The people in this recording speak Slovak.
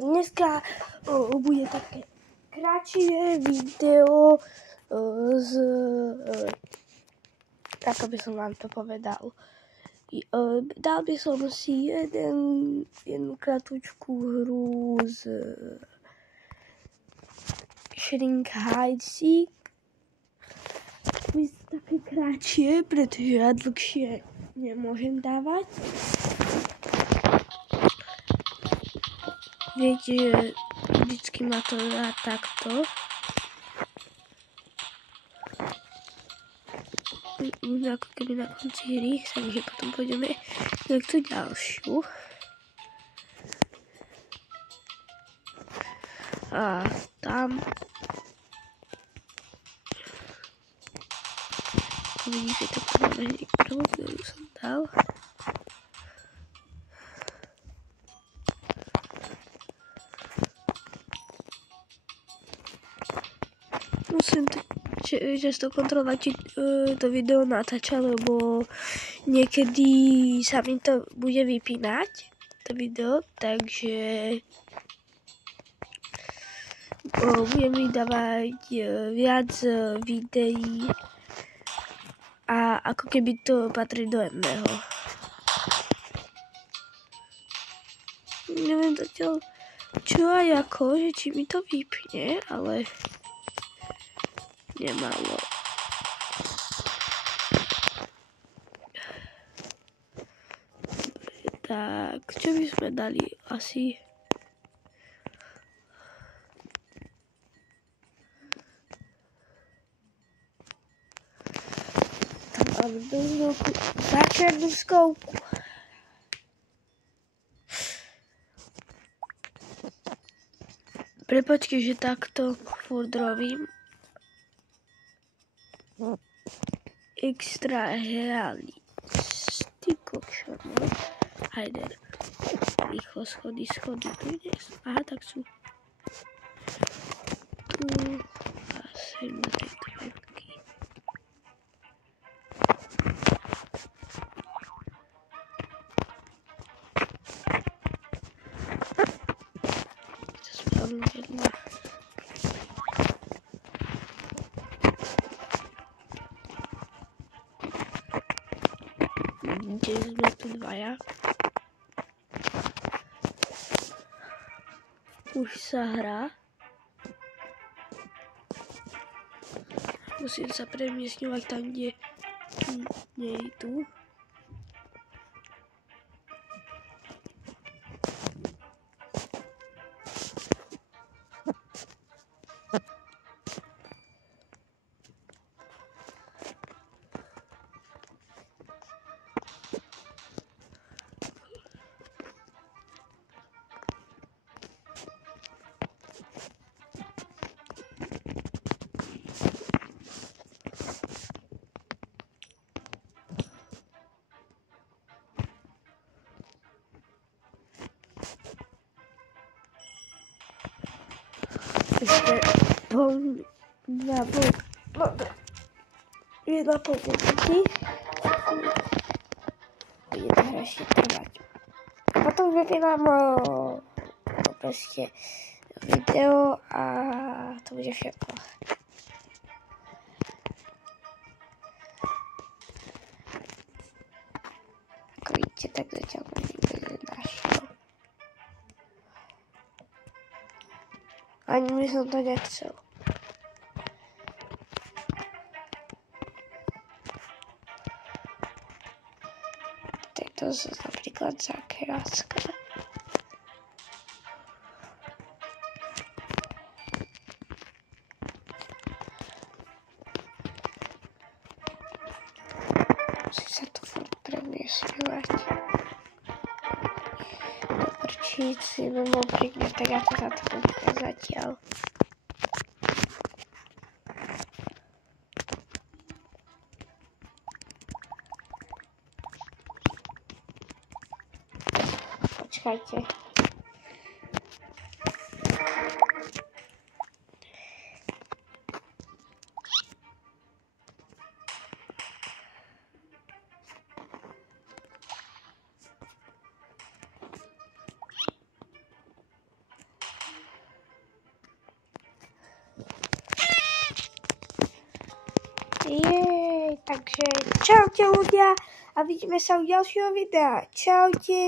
dneska bude také kratšie video ako by som vám to povedal. Dal by som si jednu kratučku hru z Shrink Hide Seek. Také kratšie, pretože ja dlhšie nemôžem dávať. Viete, že vždycky ma to dá takto. Ako keby na konci hry, takže potom pôjdeme na tú ďalšiu. A tam vidíte to podobne prvú, ktorú som dal. Musím to často kontrolovať, či to video natáča, lebo niekedy sa mi to bude vypínať, to video, takže budem vydávať viac videí a ako keby to patrí do jedného. Neviem zatiaľ čo aj ako, že či mi to vypne, ale nemalo. Tak, čo by sme dali asi? Tam máme doznávku zákernú skovku. Prepačte, že takto furt robím. Extra realistický. Hajder. Rýchlo schody, tu dnes. Aha, tak sú tu a sem na tejto veľký. To správne vedľa. Kde sme tu dvaja. Už sa hrá. Musím sa premiesňovať tam, kde nie je tu. Ešte jedna pol minúty. Bude to ešte trvať. Potom vypínam proste video a to bude všetko. Ako vidíte, tak zatiaľ bude našiel. Ani by som to nechcel. To sú napríklad zákerácka. Musí sa to furt premiesňovať. Doprčiť si mimo prikne, tak ja to za to budem zatiaľ. Počkajte. Takže čaute ľudia a vidíme sa u ďalšieho videa. Čaute.